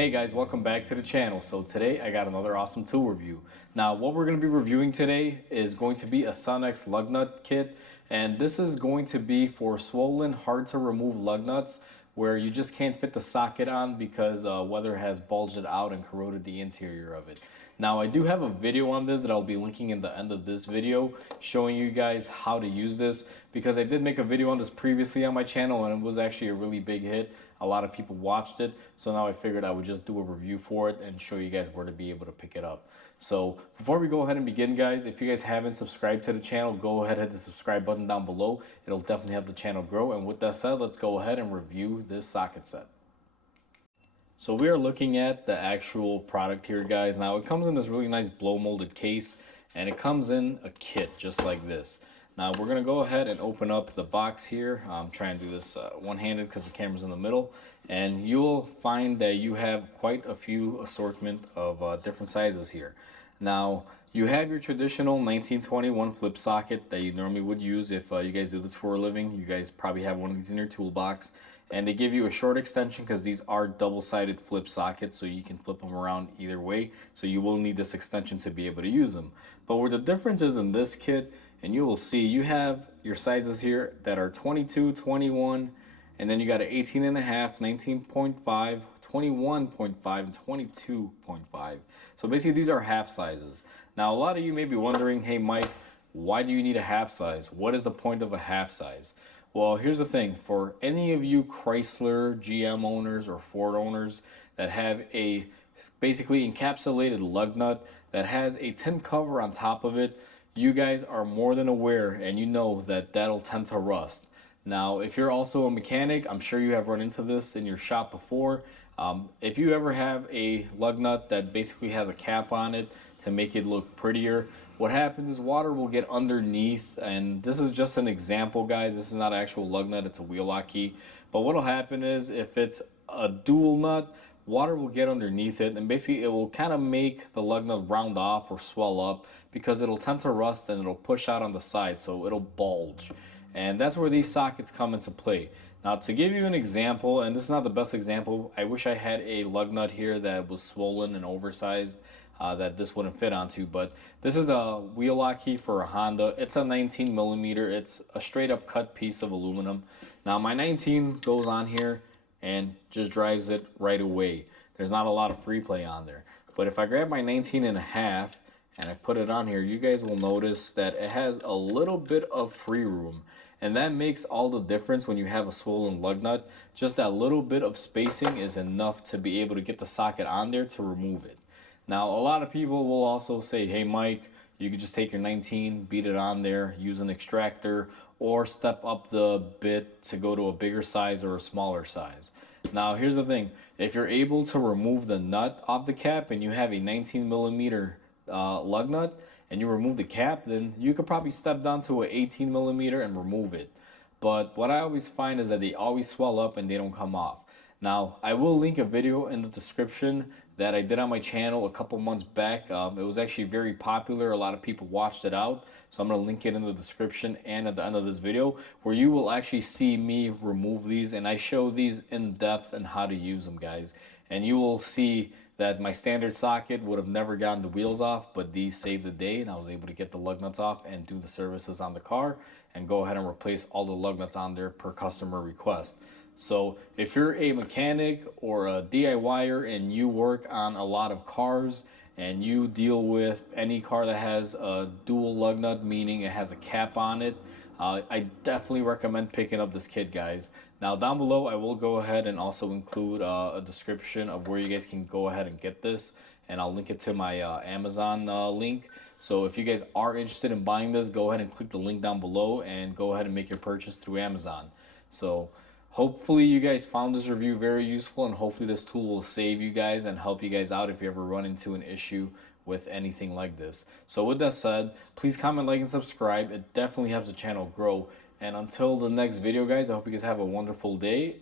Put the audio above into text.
Hey guys, welcome back to the channel. So today I got another awesome tool review. Now what we're going to be reviewing today is going to be a Sonex Lugnut kit, and this is going to be for swollen, hard to remove lug nuts where you just can't fit the socket on because weather has bulged it out and corroded the interior of it. Now I do have a video on this that I'll be linking in the end of this video showing you guys how to use this, because I did make a video on this previously on my channel and it was actually a really big hit. A lot of people watched it, so now I figured I would just do a review for it and show you guys where to be able to pick it up. So before we go ahead and begin, guys, if you guys haven't subscribed to the channel, go ahead and hit the subscribe button down below. It'll definitely help the channel grow. And with that said, let's go ahead and review this socket set. So we are looking at the actual product here, guys. Now it comes in this really nice blow molded case, and it comes in a kit just like this. Now we're gonna go ahead and open up the box here. I'm trying to do this one-handed because the camera's in the middle, and you'll find that you have quite a few assortment of different sizes here. Now you have your traditional 1921 flip socket that you normally would use if you guys do this for a living. You guys probably have one of these in your toolbox, and they give you a short extension because these are double-sided flip sockets, so you can flip them around either way. So you will need this extension to be able to use them. But where the difference is in this kit, and you will see you have your sizes here that are 22, 21, and then you got an 18 and a half, 19.5, 21.5, and 22.5. So basically these are half sizes. Now a lot of you may be wondering, hey Mike, why do you need a half size? What is the point of a half size? Well, here's the thing. For any of you Chrysler, GM owners, or Ford owners that have a basically encapsulated lug nut that has a tin cover on top of it, you guys are more than aware and you know that that'll tend to rust. Now, if you're also a mechanic, I'm sure you have run into this in your shop before. If you ever have a lug nut that basically has a cap on it to make it look prettier, what happens is water will get underneath, and this is just an example, guys. This is not an actual lug nut, it's a wheel lock key. But what will happen is if it's a dual nut, water will get underneath it, and basically it will kind of make the lug nut round off or swell up because it'll tend to rust and it'll push out on the side, so it'll bulge. And that's where these sockets come into play. Now to give you an example, and this is not the best example, I wish I had a lug nut here that was swollen and oversized that this wouldn't fit onto, but this is a wheel lock key for a Honda. It's a 19 millimeter. It's a straight up cut piece of aluminum. Now my 19 goes on here and just drives it right away. There's not a lot of free play on there. But if I grab my 19 and a half and I put it on here, you guys will notice that it has a little bit of free room, and that makes all the difference when you have a swollen lug nut. Just that little bit of spacing is enough to be able to get the socket on there to remove it. Now a lot of people will also say, hey Mike, you could just take your 19, beat it on there, use an extractor, or step up the bit to go to a bigger size or a smaller size. Now here's the thing, if you're able to remove the nut off the cap and you have a 19 millimeter lug nut and you remove the cap, then you could probably step down to an 18 millimeter and remove it. But what I always find is that they always swell up and they don't come off. Now I will link a video in the description that I did on my channel a couple months back. It was actually very popular. A lot of people watched it out, so I'm going to link it in the description and at the end of this video, where you will actually see me remove these, and I show these in depth and how to use them, guys. And you will see that my standard socket would have never gotten the wheels off, but these saved the day, and I was able to get the lug nuts off and do the services on the car and go ahead and replace all the lug nuts on there per customer request. So if you're a mechanic or a DIYer and you work on a lot of cars and you deal with any car that has a dual lug nut, meaning it has a cap on it, I definitely recommend picking up this kit, guys. Now down below I will go ahead and also include a description of where you guys can go ahead and get this, and I'll link it to my Amazon link. So if you guys are interested in buying this, go ahead and click the link down below and go ahead and make your purchase through Amazon. So hopefully you guys found this review very useful, and hopefully this tool will save you guys and help you guys out if you ever run into an issue with anything like this. So with that said, please comment, like, and subscribe. It definitely helps the channel grow. And until the next video, guys, I hope you guys have a wonderful day,